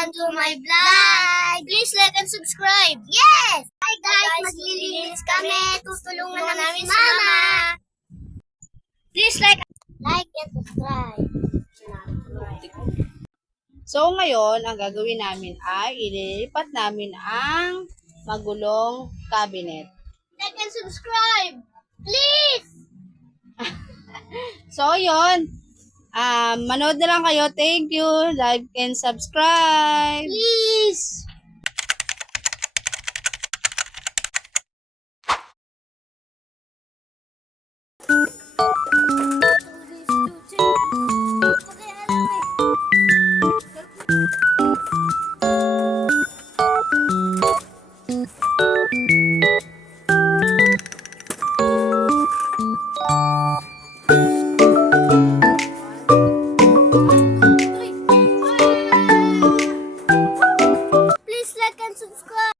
Welcome to my vlog! Please like and subscribe! Yes! Hi guys! Maglilinis kami! Tutulungan namin si Mama! Please like like and subscribe! So ngayon, ang gagawin namin ay ililipat namin ang magulong cabinet. Like and subscribe! Please! So yun, um, manood na lang kayo. Thank you. Like and subscribe. Please! Like and subscribe.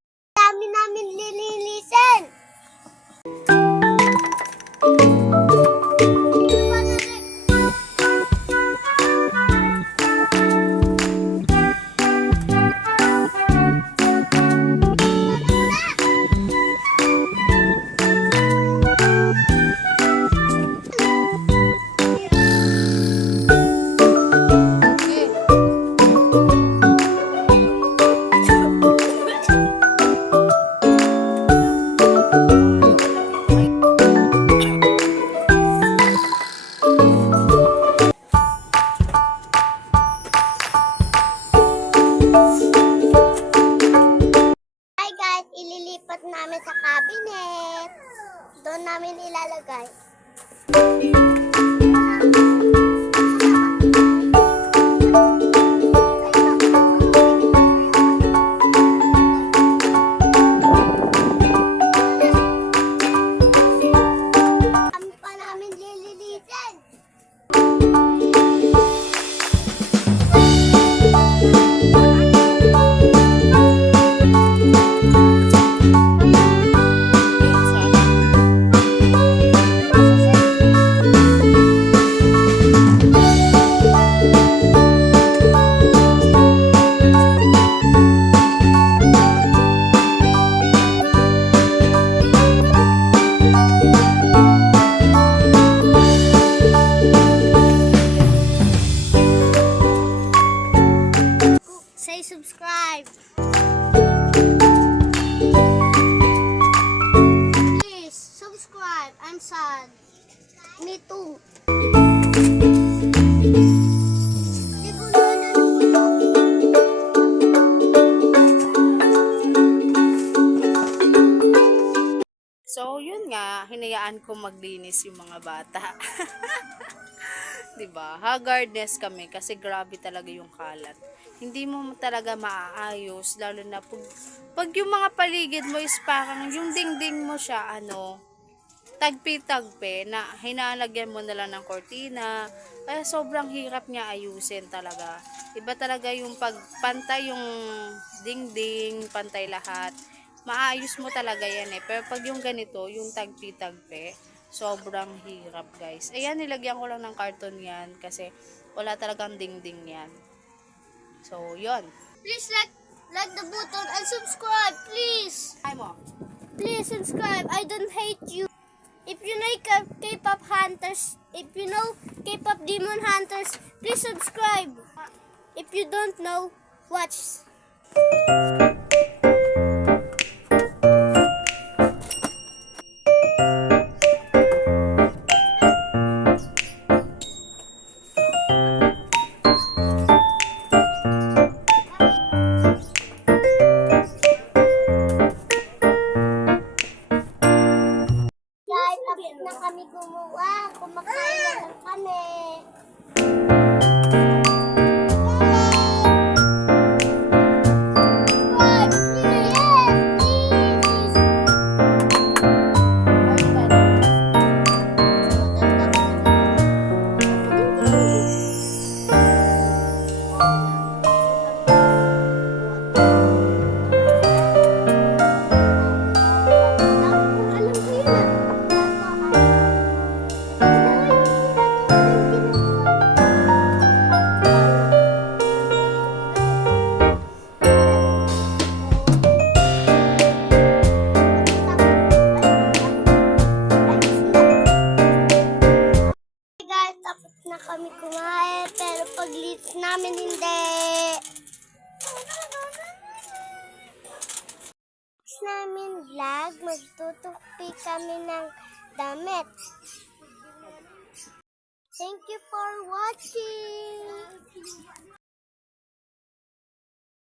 Hi guys, ililipat namin sa cabinet. Doon namin ilalagay. Say subscribe. Please subscribe. I'm sad. Me too. So yun nga, hinayaan ko maglinis yung mga bata. 'Di ba? Haggardness kami kasi grabe talaga yung kalat. Hindi mo talaga maaayos lalo na pag, pag yung mga paligid mo is parang yung dingding mo siya ano, tagpi-tagpi na hinalagyan mo na lang ng kortina. Kaya sobrang hirap niya ayusin talaga. Iba talaga yung pagpantay yung dingding, pantay lahat. Maayos mo talaga yan eh. Pero pag yung ganito, yung tagpi-tagpi, sobrang hirap guys. Ayan, nilagyan ko lang ng karton yan kasi wala talagang dingding yan. So, yon Please like like the button and subscribe, please. Ay mo. Please subscribe. I don't hate you. If you K- K-pop hunters, if you know K-pop demon hunters, please subscribe. If you don't know, watch. kami kumain, pero pag paglinis namin hindi. Next namin vlog, magtutupi kami ng damit. Thank you for watching!